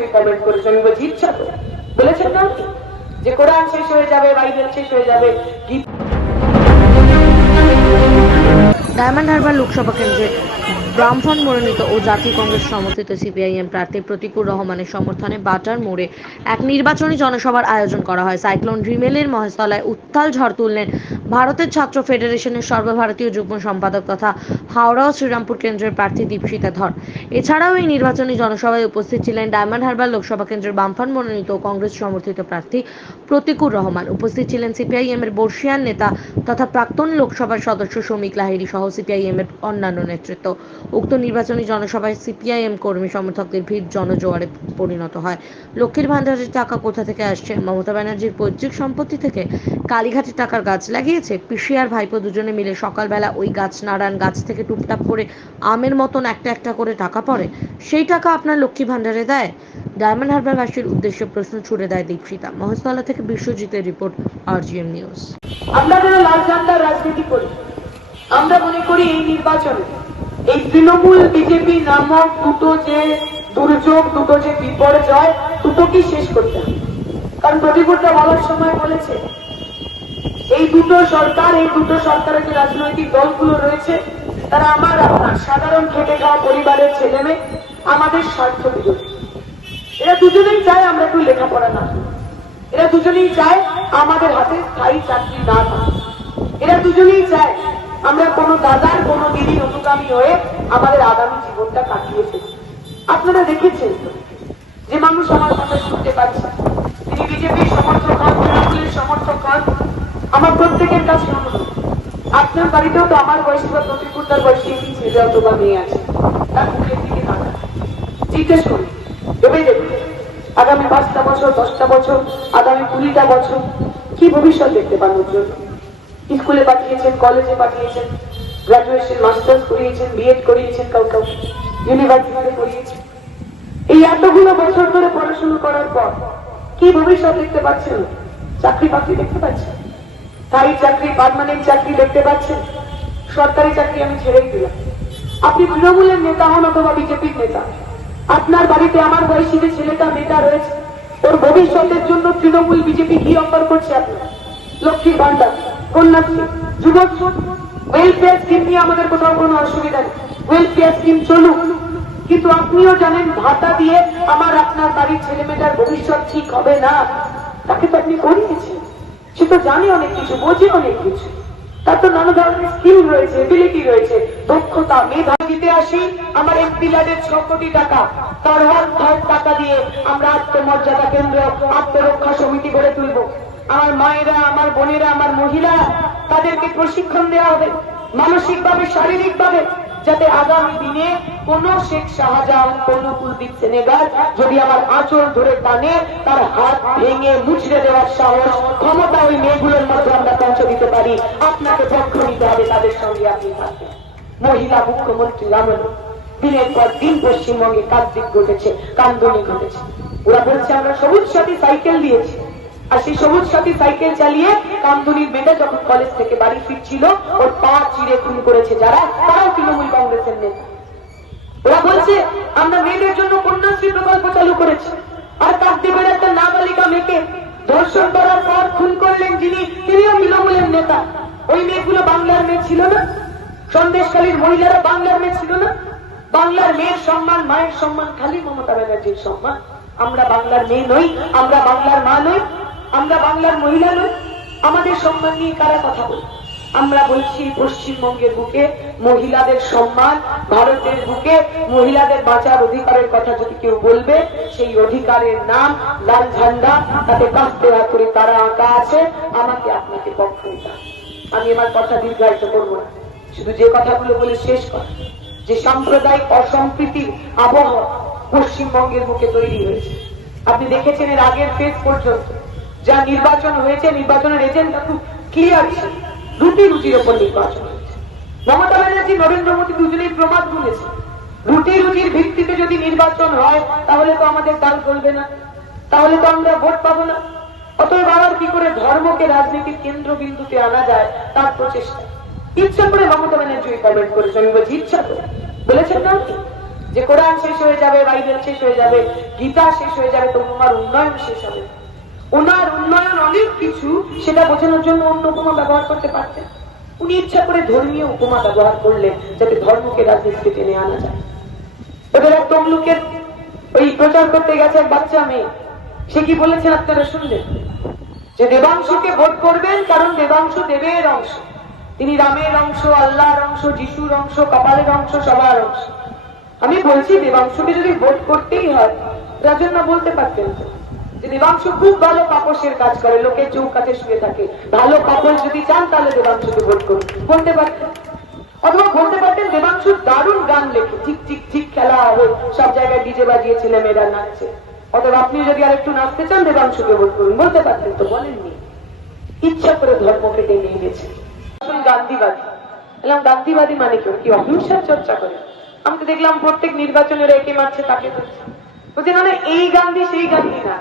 Banerjee comment করেছে, আমি বলছি ইচ্ছা করে বলেছেন না যে কোরআন শেষ হয়ে যাবে, বাইবেল শেষ হয়ে যাবে। ডায়মন্ড হারবার লোকসভা কেন্দ্রে ব্রাহ্মণ মনোনীত ও জাতীয় কংগ্রেস সমর্থিত সিপিআইএম প্রার্থী প্রতিকুর রহমানের সমর্থনে বাটার মোড়ে এক নির্বাচনী জনসভার আয়োজন করা হয়। সাইক্লোন রিমেলের মহেশতলায় উত্তাল ঝড় তুললেন ভারতের ছাত্র ফেডারেশনের সর্বভারতীয় যুগ্ম সম্পাদক তথা হাওড়া ও শ্রীরামপুর কেন্দ্রের প্রার্থী দীপশিতা ধর। এছাড়াও এই নির্বাচনী জনসভায় উপস্থিত ছিলেন ডায়মন্ড হারবার লোকসভা কেন্দ্রের বামফ্রন্ট মনোনীত ও কংগ্রেস সমর্থিত প্রার্থী প্রতিকুর রহমান। উপস্থিত ছিলেন সিপিআইএম এর বর্ষিয়ান নেতা তথা প্রাক্তন লোকসভার সদস্য শ্রমিক লাহিড়ী সহ সিপিআইএম এর অন্যান্য নেতৃত্ব। উক্ত নির্বাচনী জনসভায় সিপিআইএম কর্মী সমর্থকদের ভিড় জনজোয়ারে পরিণত হয়। লক্ষ্মীর ভান্ডারের টাকা কোথা থেকে আসছে? মমতা ব্যানার্জির পৈতৃক সম্পত্তি থেকে? কালীঘাটে টাকার গাছ লাগিয়েছে? পিসি আর ভাইপো দুজনে মিলে সকালবেলা ওই গাছ নাড়ান, গাছ থেকে টুপটাপ করে আমের মতন একটা একটা করে টাকা পড়ে, সেই টাকা আপনার লক্ষ্মী ভান্ডারে দেয়? ডায়মন্ড হারবারবাসীর উদ্দেশ্যে প্রশ্ন ছুড়ে দেয় দীপশিতা। মহেশতলা থেকে বিশ্বজিতের রিপোর্ট, RGM নিউজ। আমরা যারা লাল ঝান্ডার রাজনীতি করি, আমরা মনে করি এই নির্বাচনে এই তৃণমূল বিজেপি নামক দুটো যে দুর্যোগ, দুটো যে বিপর্যয়, দুটোকে শেষ করতে হবে। কারণ প্রতিপুরটা বলার সময় বলেছে এই দুটো সরকার, এই দুটো সরকারের যে রাজনৈতিক দলগুলো রয়েছে তারা আমার আপনার সাধারণ খেটে খাওয়া পরিবারের ছেলে মেয়ে, আমাদের স্বার্থ বিরোধী। এরা দুজনেই চায় আমরা একটু লেখাপড়া না, এরা দুজনেই চায় আমাদের হাতে স্থায়ী চাকরি না থাকে, এরা দুজনেই চায় আমরা কোনো দাদার কোনো দিদির অনুগামী হয়ে আমাদের আগামী জীবনটা কাটিয়ে ফেলি। আপনারা দেখেছেন যে মানুষ আমার কথা শুনতে পাচ্ছে, তিনি বিজেপির সমর্থক হন, তৃণমূলের সমর্থক হন, আমার প্রত্যেকের কাছে অনুরোধ, আপনার বাড়িতেও তো আমার বয়সী বা প্রতিকূলতার বয়সী একটি ছেলে অথবা মেয়ে আছে, তার মুখের দিকে তাকান, জিজ্ঞেস করুন, ভেবে দেখুন আগামী 5টা বছর, 10টা বছর, আগামী 20টা বছর কি ভবিষ্যৎ দেখতে পান ওর জন্য? স্কুলে পাঠিয়েছেন, কলেজে পাঠিয়েছেন, গ্রাজুয়েশন মাস্টার্স করিয়েছেন, বিএড করিয়েছেন, কাউ ইউনিভার্সিটিতে করিয়েছেন। এই এতগুলো বছর ধরে পড়াশোনা করার পর কি ভবিষ্যৎ দেখতে পাচ্ছেন? চাকরি বাকরি দেখতে পাচ্ছেন? স্থায়ী চাকরি, পার্মানেন্ট চাকরি দেখতে পাচ্ছেন? সরকারি চাকরি আমি ছেড়েই দিলাম। আপনি তৃণমূলের নেতা হন অথবা বিজেপির নেতা, আপনার বাড়িতে আমার বয়সী যে ছেলেটা মেয়েটা রয়েছে, ওর ভবিষ্যতের জন্য তৃণমূল বিজেপি কি অফার করছে আপনার? লক্ষ্মীর ভান্ডার, কন্যাশ্রী, যুবক ওয়েলফেয়ার স্কিম নিয়ে আমাদের কোথাও কোনো অসুবিধা নেই, ওয়েলফেয়ার স্কিম চলুক। কিন্তু আপনিও জানেন ভাতা দিয়ে আমার আপনার বাড়ির ছেলে মেয়েটার ভবিষ্যৎ ঠিক হবে না। তাকে তো আপনি করিয়েছেন, সে তো জানে অনেক কিছু, বোঝে অনেক কিছু, তার তো নানা ধরনের স্কিল রয়েছে, এবিলিটি রয়েছে, দক্ষতা, মেধা। দিতে আসি আমার এমপি ল্যাডের 6 কোটি টাকা, তার টাকা দিয়ে আমরা আত্মমর্যাদা কেন্দ্র, আত্মরক্ষা সমিতি গড়ে তুলব। আমার মায়েরা, আমার বোনেরা, আমার মহিলা, তাদেরকে প্রশিক্ষণ দেওয়া হবে মানসিকভাবে, শারীরিকভাবে, যাতে আগামী দিনে কোন শেখ শাহজাহান, কোন কুলদীপ সেনেগার যদি আমার আঁচল ধরে টানে, তার হাত ভেঙে মুচড়ে দেওয়ার সাহস, ক্ষমতা ওই মেয়েগুলোর মধ্যে আমরা পৌঁছে দিতে পারি। আপনাকে পক্ষ নিতে হবে, তাদের সঙ্গে আপনি থাকবেন। মহিলা মুখ্যমন্ত্রী আমল দিনের পর দিন পশ্চিমবঙ্গে কাজদিক ঘটেছে, কান্দনি ঘটেছে। ওরা বলছে আমরা সবুজ সাথী সাইকেল দিয়েছি, আর সেই সবুজ সাথী সাইকেল চালিয়ে কামদুনির মেয়েটা যখন কলেজ থেকে বাড়ি ফিরছিল, ওর পা চিরে খুন করেছে যারা, তারাও তৃণমূল কংগ্রেসের নেতা। ওরা বলছে আমরা মেয়েদের জন্য কন্যাশ্রী প্রকল্প চালু করেছি, আর কাকদ্বীপের একটা নাবালিকা মেয়েকে ধর্ষণ করার পর খুন করলেন যিনি, তিনিও তৃণমূলের নেতা। ওই মেয়েগুলো বাংলার মেয়ে ছিল না? সন্দেশখালীর মহিলারা বাংলার মেয়ে ছিল না? বাংলার মেয়ের সম্মান, মায়ের সম্মান খালি মমতা ব্যানার্জির সম্মান। আমরা বাংলার মেয়ে নই, আমরা বাংলার মা নই, আমরা বাংলার মহিলা নই। আমাদের সম্মান নিয়ে কারা কথা বলে? আমরা বলছি পশ্চিমবঙ্গের বুকে মহিলাদের সম্মান, ভারতের বুকে মহিলাদের বাঁচার অধিকারের কথা যদি কেউ বলবে, সেই অধিকারের নাম লাল ঝান্ডা, তাতে কাস্তে করে তারা আঁকা আছে। আমাকে আপনাকে পক্ষ নিতে হবে। আমি আমার কথা দীর্ঘায়িত করবো না, শুধু যে কথাগুলো বলে শেষ করা, যে সাম্প্রদায়িক অসম্প্রীতির আবহাওয়া পশ্চিমবঙ্গের বুকে তৈরি হয়েছে। আপনি দেখেছেন এর আগের ফেজ পর্যন্ত যা নির্বাচন হয়েছে, নির্বাচনের এজেন্ডা খুব ক্লিয়ার ছিল, রুটির ওপর নির্বাচন হয়েছে। মমতা ব্যানার্জি, নরেন্দ্র মোদী দুজনেই প্রমাণ করেছে রুটির ভিত্তিতে যদি নির্বাচন হয় তাহলে তো আমাদের দাল চলবে না, তাহলে তো আমরা ভোট পাবো না। অতএব আবার কি করে ধর্মকে রাজনীতির কেন্দ্রবিন্দুতে আনা যায় তার প্রচেষ্টা। ইচ্ছা করে মমতা ব্যানার্জি কমেন্ট করেছে, আমি বলছি ইচ্ছা করে বলেছেন না যে কোরআন শেষ হয়ে যাবে, বাইবেল শেষ হয়ে যাবে, গীতা শেষ হয়ে যাবে, তো তোমার উন্নয়ন শেষ হবে। ওনার উন্নয়ন অনেক কিছু, সেটা বোঝানোর জন্য অন্য উপমা ব্যবহার করতে পারতেন। উনি ইচ্ছা করে ধর্মীয় উপমা ব্যবহার করলেন যাতে ধর্মকে রাজনীতিতে টেনে আনা যায়। ওদের এক তমলুকের ওই প্রচার করতে গেছে এক বাচ্চা মেয়ে, সে কি বলেছেন আপনারা শুনলেন? যে দেবাংশুকে ভোট করবেন কারণ দেবাংশু দেবের অংশ, তিনি রামের অংশ, আল্লাহর অংশ, যিশুর অংশ, কপালের অংশ, সবার অংশ। আমি বলছি দেবাংশুকে যদি ভোট করতেই হয়, রাজন্য বলতে পারতেন তো যে দেবাংশু খুব ভালো পাপসের কাজ করে, লোকের চৌকাঠে শুয়ে থাকে, ভালো পাপস যদি চান তাহলে দেবাংশুকে ভোট করুন, বলতে পারতেন। অথবা বলতে পারতেন দেবাংশু দারুণ গান লেখে, ঠিক ঠিক ঠিক খেলা হবে, সব জায়গায় ডিজে বাজিয়ে ছেলে মেয়েরা নাচছে, অথবা আপনি যদি আর একটু নাচতে চান দেবাংশুকে ভোট করুন, বলতে পারতেন তো, বলেননি। ইচ্ছা করে ধর্মকে টেনে নিয়েছে। গান্ধীবাদী এলাম, গান্ধীবাদী মানে কি অহিংসার চর্চা করে? আমি তো দেখলাম প্রত্যেক নির্বাচনের একে মারছে তাকে ধরছে, বলছে না এই গান্ধী সেই গান্ধী না,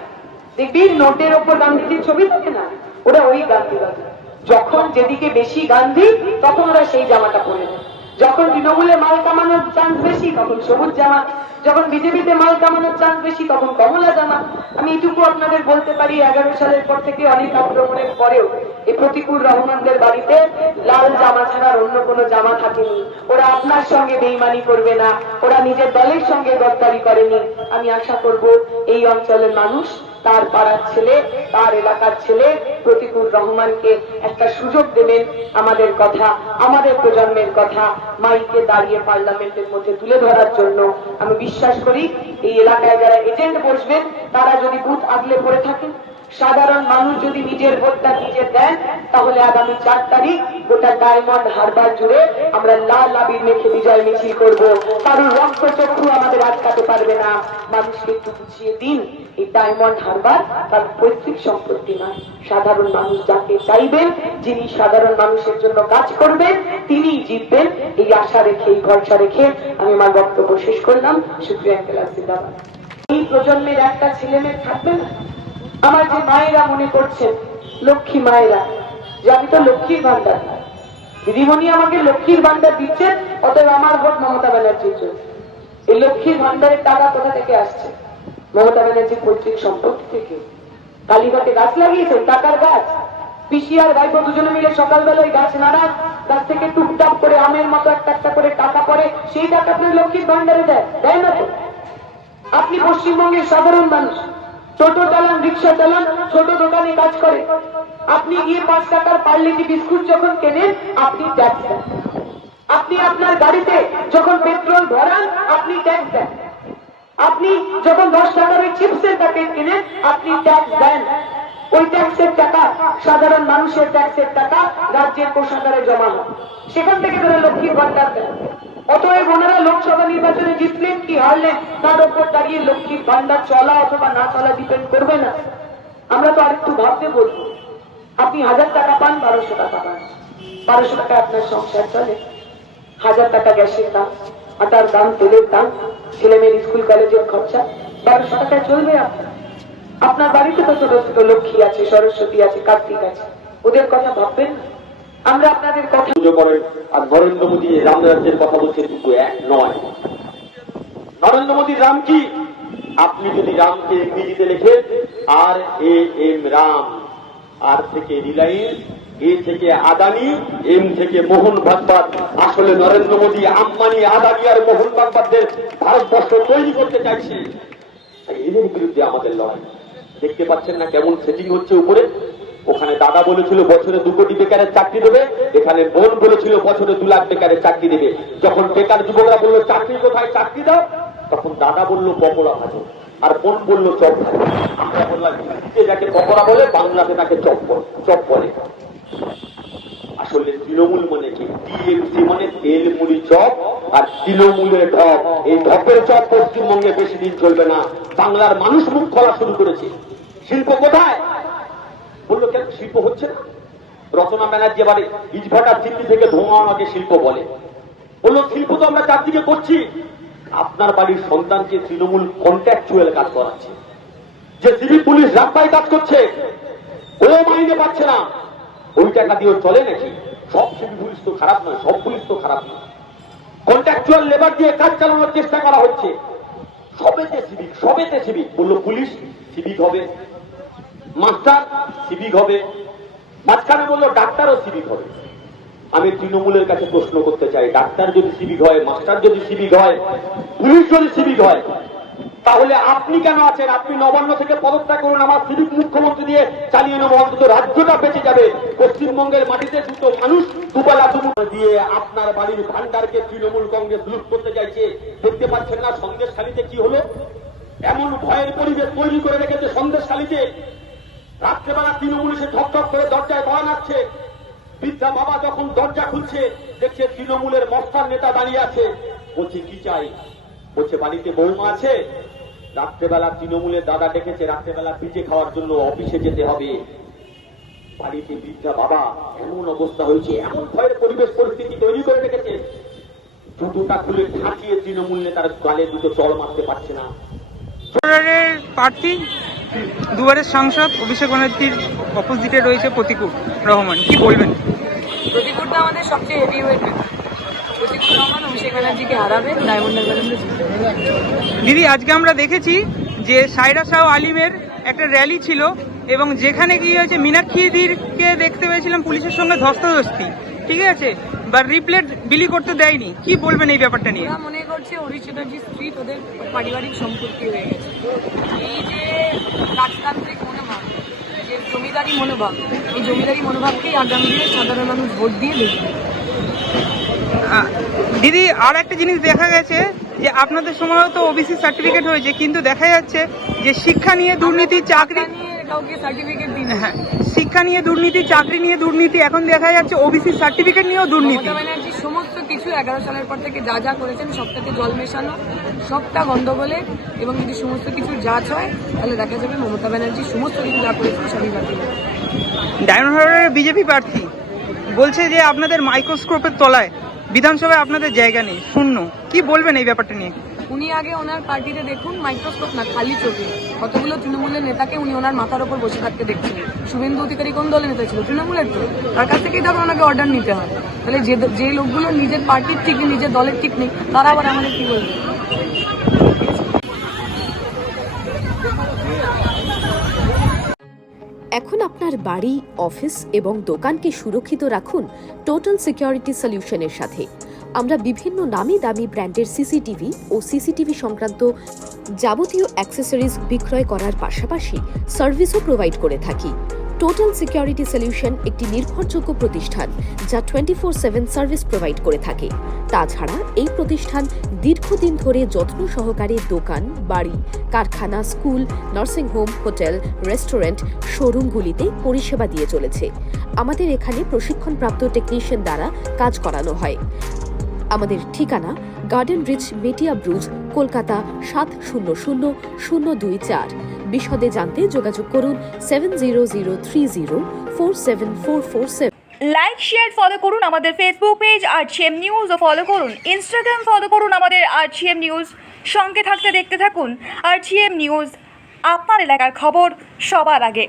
দেখবি নোটের ওপর গান্ধীজির ছবি থাকে না, ওরা ওই গান্ধীবাদী। যখন যেদিকে বেশি গান্ধী তখন ওরা সেই জামাটা পরে নেয়। যখন তৃণমূলে মাল কামানোর চান্স বেশি তখন সবুজ জামা, যখন বিজেপিতে মাল কামানোর চান্স বেশি তখন কমলা জামা। আমি এটুকু আপনাদের বলতে পারি, 11 সালের পর থেকে অনেক আক্রমণের পরেও এই প্রতিকূল রহমানদের বাড়িতে লাল জামা ছাড়া অন্য কোনো জামা থাকেনি। ওরা আপনার সঙ্গে বেইমানি করবে না, ওরা নিজের দলের সঙ্গে গদ্দারি করেনি। আমি আশা করব এই অঞ্চলের মানুষ, তার পাড়ার ছেলে, তার এলাকার ছেলে প্রতিকূল রহমানকে একটা সুযোগ দেবেন আমাদের কথা, আমাদের প্রজন্মের কথা মাইকে দাঁড়িয়ে পার্লামেন্টের মধ্যে তুলে ধরার জন্য। আমি বিশ্বাস করি এই এলাকায় যারা এজেন্ট বসবেন তারা যদি বুথ আগলে পড়ে থাকেন, সাধারণ মানুষ যদি নিজের ভোটটা নিজে দেন, তাহলে আগামী 4 তারিখ গোটা ডায়মন্ড হারবার জুড়ে আমরা লাল আবির মেখে বিজয় মিছিল করব। কারোর রক্তচক্ষু আমাদের আটকাতে পারবে না। মানুষকে একটু বুঝিয়ে দিন এই ডায়মন্ড হারবার তার পৈতৃক সম্পত্তি নয়। সাধারণ মানুষ যাকে চাইবেন, যিনি সাধারণ মানুষের জন্য কাজ করবেন, তিনি জিতবেন। এই আশা রেখে, এই ভরসা রেখে আমি আমার বক্তব্য শেষ করলাম। সুপ্রিয়া ক্লাস জিন্দাবাদ। এই প্রজন্মের একটা ছেলে মেয়ে থাকবে না? আমার যে মায়েরা মনে করছেন, লক্ষ্মী মায়েরা, যে আমি তো লক্ষ্মীর ভান্ডার, দিদিমণি আমাকে লক্ষ্মীর ভান্ডার দিচ্ছেন, অতএব আমার ভোট মমতা ব্যানার্জির জন্য। এই লক্ষ্মীর ভান্ডারের টাকা কোথা থেকে আসছে? মমতা ব্যানার্জির পৈতৃক সম্পত্তি থেকে। কালীঘাটে গাছ লাগিয়েছেন, টাকার গাছ। পিসি আর ভাইপো দুজনে মিলে সকালবেলায় গাছ নাড়ান, গাছ থেকে টুকটাক করে আমের মতো একটা একটা করে টাকা পড়ে, সেই টাকা আপনার লক্ষ্মীর ভান্ডারে দেয় না তো? আপনি পশ্চিমবঙ্গের সাধারণ মানুষ, টোটো চালান, রিক্সা চালান, ছোট দোকানে কাজ করে, আপনি গিয়ে 5 টাকার পার্লেজি বিস্কুট যখন কেনেন আপনি ট্যাক্স দেন। আপনি আপনার গাড়িতে যখন পেট্রোল ভরান আপনি ট্যাক্স দেন। আপনি যখন 10 টাকার ওই চিপসের প্যাকেট কিনেন আপনি ট্যাক্স দেন। ওই ট্যাক্সের টাকা, সাধারণ মানুষের ট্যাক্সের টাকা রাজ্যের কোষাগারে জমা হয়, সেখান থেকে তারা লক্ষ্মীর ভান্ডার দেন। অতএব ওনারা লোকসভা নির্বাচনে জিতলেন কি হারলেন তার উপর দাঁড়িয়ে লক্ষ্মীর ভান্ডার চলা অথবা না চলা ডিপেন্ড করবে না। আমরা তো আরেকটু ভাবতে বলবো, আপনি 1000 টাকা পান, 1200 টাকা পান, 1200 টাকা আপনার সংসার চলে। 1000 টাকা গ্যাসের দাম, আটার দাম, তেলের দাম, ছেলে মেয়ের স্কুল কলেজের খরচা, 1200 টাকায় চলবে আপনার? আপনার বাড়িতে তো ছোট ছোট লক্ষ্মী আছে, সরস্বতী আছে, কার্তিক আছে, ওদের কথা ভাববেন না? আমরা আপনাদের কথা করেন। আর নরেন্দ্র মোদী রাম রাজ্যের কথা বলছে, দুটো এক নয়। নরেন্দ্র মোদীর রাম কি? আপনি যদি রামকে ইংরেজিতে লেখেন RAM রাম, আর থেকে রিলায়েন্স, এ থেকে আদানি, এম থেকে মোহন ভাগবত। আসলে নরেন্দ্র মোদী আম্বানি, আদানি আর মোহন ভাগবতদের ভারতবর্ষ তৈরি করতে চাইছে। এদের বিরুদ্ধে আমাদের লড়াই। দেখতে পাচ্ছেন না কেমন সেটিং হচ্ছে উপরে? ওখানে দাদা বলেছিল বছরে 2 কোটি বেকারের চাকরি দেবে, এখানে বোন বলেছিল বছরে 2 লাখ বেকারের চাকরি দেবে। যখন বেকার যুবকরা বললো চাকরি কোথায়, চাকরি দাও, তখন দাদা বললো পকোড়া ভাজো, আর বোন বললো চপ ভাজো। আমরা বললাম যাকে পকোড়া বলে বাংলাতে তাকে চপ বলে। আসলে তৃণমূল মানে কি? টিএমসি মানে তেল মুড়ি চপ, আর তৃণমূলের ঢপ। এই ঢপের চপ পশ্চিমবঙ্গে বেশি দিন চলবে না। বাংলার মানুষ মুখ খোলা শুরু করেছে। শিল্প কোথায়? বললো কেন শিল্প হচ্ছে না? রচনা ব্যানার্জি এবারে ইটভাটার চিমনি থেকে ধোঁয়া আমাকে শিল্প বলে। বললো শিল্প তো আমরা চারদিকে করছি। আপনার বাড়ির সন্তানকে তৃণমূল কন্ট্রাকচুয়াল কাজ করাচ্ছে, যে সিভিল পুলিশ রাস্তায় কাজ করছে, ও মাইনে পাচ্ছে না, ওই টাকা দিয়ে চলে নাকি? সব সিভিল পুলিশ তো খারাপ নয়, সব পুলিশ তো খারাপ নয়। কন্ট্রাকচুয়াল লেবার দিয়ে কাজ চালানোর চেষ্টা করা হচ্ছে। সবেতে সিভিক বললো, পুলিশ সিভিক হবে, মাস্টার সিভিক হবে, মাঝখানে বললো ডাক্তারও সিভিক হবে। আমি তৃণমূলের কাছে প্রশ্ন করতে চাই, ডাক্তার যদি সিভিক হয়, মাস্টার যদি সিভিক হয়, পুলিশ যদি সিভিক হয়, তাহলে আপনি কেন আছেন? আপনি নবান্ন থেকে পদত্যাগ করুন, আমার সিভিক মুখ্যমন্ত্রী দিয়ে চালিয়ে নেবো, অন্তত রাজ্যটা বেঁচে যাবে। পশ্চিমবঙ্গের মাটিতে দুটো মানুষ দুবেলা দুমুঠো দিয়ে আপনার বাড়ির ভান্ডারকে তৃণমূল কংগ্রেস লুট করতে চাইছে। দেখতে পাচ্ছেন না সন্দেশখালীতে কি হলো? এমন ভয়ের পরিবেশ তৈরি করে রেখেছে সন্দেশখালীতে। রাত্রেবেলা তৃণমূল এসে ঠকঠক করে দরজায় কড়া নাড়ছে। বৃদ্ধা বাবা যখন দরজা খুলছে, দেখছে তৃণমূলের মস্তান নেতা দাঁড়িয়ে আছে। বলছে কি চাই? বলছে বাড়িতে বৌমা আছে। রাত্রেবেলা তৃণমূলের দাদা ডেকেছে, রাত্রেবেলা পিঠে খাওয়ার জন্য অফিসে যেতে হবে। বাড়িতে বৃদ্ধা বাবা, এমন অবস্থা হয়েছে, এমন ভয়ের পরিবেশ পরিস্থিতি তৈরি করে রেখেছে, জুতোটা খুলে ঠাকিয়ে তৃণমূল নেতার গালে দুটো চড় মারতে পারছে না। প্রার্থী দুবারের সাংসদ অভিষেক ব্যানার্জির অপোজিটে রয়েছে প্রতিকুর রহমান, কি বলবেন? প্রতিকুরটা আমাদের সবচেয়ে heavy weight maker. Pratikur Rahman Abhishek ব্যানার্জিকে হারাবে, ডায়মন্ড হারবার। দিদি, আজকে আমরা দেখেছি যে সাইরা শাহ আলিমের একটা র্যালি ছিল এবং যেখানে কি হয়েছে, মীনাক্ষীদিকে দেখতে পেয়েছিলাম পুলিশের সঙ্গে ধস্তাধস্তি, ঠিক আছে, বা রিপ্লেট বিলি করতে দেয়নি। কি বলবেন এই ব্যাপারটা নিয়ে? ওরা মনে করছে হরিশ চ্যাটার্জি স্ত্রী ওদের পারিবারিক সম্পত্তি হয়ে গেছে। এই যে রাজতান্ত্রিক মনোভাব, যে জমিদারি মনোভাব, এই জমিদারি মনোভাবকেই আগামী দিনে সাধারণ মানুষ ভোট দিয়ে দেখবে। দিদি, আর একটা জিনিস দেখা গেছে যে আপনাদের সময় তো ওবিসি সার্টিফিকেট হয়েছে, কিন্তু দেখা যাচ্ছে যে শিক্ষা নিয়ে দুর্নীতি, চাকরি নিয়ে কাউকে সার্টিফিকেট দিন। হ্যাঁ, শিক্ষা নিয়ে দুর্নীতি, চাকরি নিয়ে দুর্নীতি, এখন দেখা যাচ্ছে ওবিসি সার্টিফিকেট নিয়েও দুর্নীতি। মমতা ব্যানার্জি সমস্ত কিছু 11 সালের পর থেকে যা যা করেছেন সবটাতে জল মেশানো, সবটা গন্ডগোলে, এবং যদি সমস্ত কিছু যাচ হয় তাহলে দেখা যাবে মমতা ব্যানার্জি সমস্ত কিছু যা করেছেন সবই বাতিল। ডায়মন্ড হারবারের বিজেপি প্রার্থী বলছে যে আপনাদের মাইক্রোস্কোপের তলায় বিধানসভায় আপনাদের জায়গা নেই, শূন্য। কি বলবেন এই ব্যাপারটা নিয়ে? উনি আগে ওনার পার্টিতে দেখুন, মাইক্রোস্কোপ না, খালি চোখে কতগুলো তৃণমূলের নেতাকে উনি ওনার মাথার ওপর বসে থাকতে দেখছিলেন। শুভেন্দু অধিকারী কোন দলের নেতা ছিল? তৃণমূলের। তো তার কাছ থেকেই তখন ওনাকে অর্ডার নিতে হয়। তাহলে যে লোকগুলো নিজের পার্টির ঠিক নেই, নিজের দলের ঠিক নেই, তারা আবার আমাদের কি বলবে? এখন আপনার বাড়ি, অফিস এবং দোকানকে সুরক্ষিত রাখুন টোটাল সিকিউরিটি সলিউশনের সাথে। আমরা বিভিন্ন নামি দামি ব্র্যান্ডের সিসিটিভি ও সিসিটিভি সংক্রান্ত যাবতীয় অ্যাক্সেসরিজ বিক্রয় করার পাশাপাশি সার্ভিসও প্রোভাইড করে থাকি। টোটাল সিকিউরিটি সলিউশন একটি নির্ভরযোগ্য প্রতিষ্ঠান যা 24/7 সার্ভিস প্রোভাইড করে থাকে। তাছাড়া এই প্রতিষ্ঠান দীর্ঘদিন ধরে যত্ন সহকারে দোকান, বাড়ি, কারখানা, স্কুল, নার্সিংহোম, হোটেল, রেস্টুরেন্ট, শোরুমগুলিতে পরিষেবা দিয়ে চলেছে। আমাদের এখানে প্রশিক্ষণপ্রাপ্ত টেকনিশিয়ান দ্বারা কাজ করানো হয়। আমাদের ঠিকানা গার্ডেন রিচ, মেটিয়া ব্রুজ, কলকাতা 700024। বিশদে জানতে যোগাযোগ করুন 7003047447। লাইক, শেয়ার, ফলো করুন আমাদের ফেসবুক পেজ RGM নিউজ ও ফলো করুন ইনস্টাগ্রাম, ফলো করুন আমাদের RGM নিউজ। সঙ্গে থাকতে দেখতে থাকুন RGM নিউজ, আপনার এলাকার খবর সবার আগে।